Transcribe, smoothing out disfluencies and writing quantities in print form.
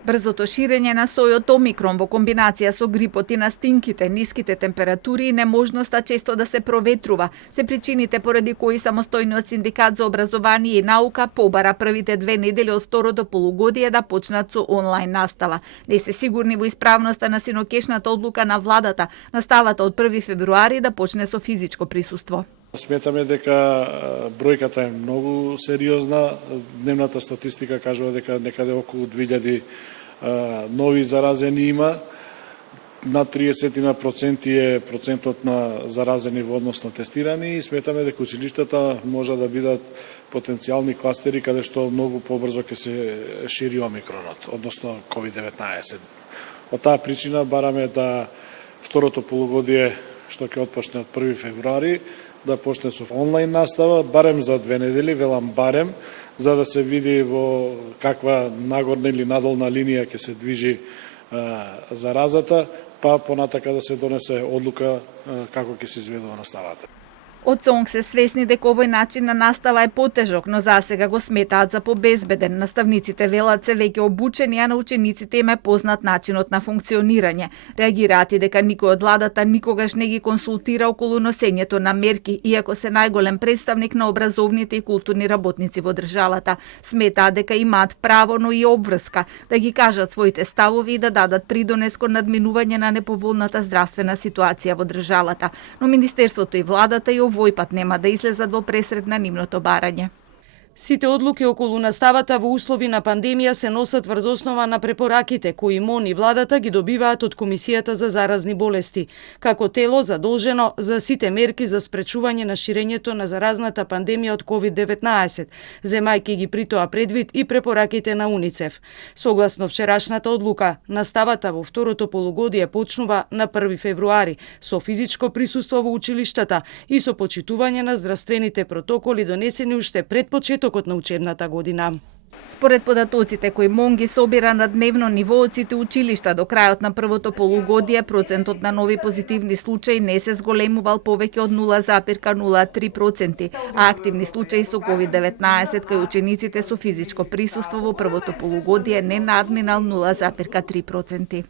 Брзото ширење на сојот омикрон во комбинација со грипот и настинките, ниските температури и неможноста често да се проветрува се причините поради кои самостојниот синдикат за образование и наука побара првите 2 недели од второто полугодие да почнат со онлайн настава. Не се сигурни во исправноста на синокешната одлука на владата наставата од 1 февруари да почне со физичко присуство. Сметаме дека бројката е многу сериозна. Дневната статистика кажува дека некаде околу 2000 нови заразени има. На 30% е процентот на заразени во однос на тестирани и сметаме дека училиштата може да бидат потенцијални кластери каде што многу побрзо ќе се шири омикронот, односно COVID-19. Од таа причина бараме да второто полугодие што ќе отпочне од 1 февруари да почне со онлайн настава, барем за 2 недели, велам барем, за да се види во каква нагорна или надолна линија ќе се движи заразата, па понатака да се донесе одлука како ќе се изведува наставата. Од ЦОНК се свесни дека овој начин на настава е потежок, но засега го сметаат за побезбеден. Наставниците велат се веќе обучени, а на учениците им е познат начинот на функционирање. Реагираат и дека никој од владата никогаш не ги консултира околу носењето на мерки, иако се најголем представник на образовните и културни работници во државата. Сметаат дека имаат право, но и обврска да ги кажат своите ставови и да дадат придонес кон надминување на неповолната здравствена ситуација во државата. Но Министерството и владата и овој пат нема да излезат во пресред на нивното барање. Сите одлуки околу наставата во услови на пандемија се носат врз основа на препораките кои МОН и владата ги добиваат од Комисијата за заразни болести, како тело задолжено за сите мерки за спречување на ширењето на заразната пандемија од COVID-19, земајќи ги при тоа предвид и препораките на УНИЦЕФ. Согласно вчерашната одлука, наставата во второто полугодие почнува на 1 февруари со физичко присуство во училиштата и со почитување на здравствените протоколи донесени уште пред почетокот на учебната година. Според податоците кои МОН ги собира на дневно ниво од сите училишта до крајот на првото полугодие, процентот на нови позитивни случаи не се зголемувал повеќе од 0,03%, а активни случаи со COVID-19 кај учениците со физичко присуство во првото полугодие не надминал 0,3%.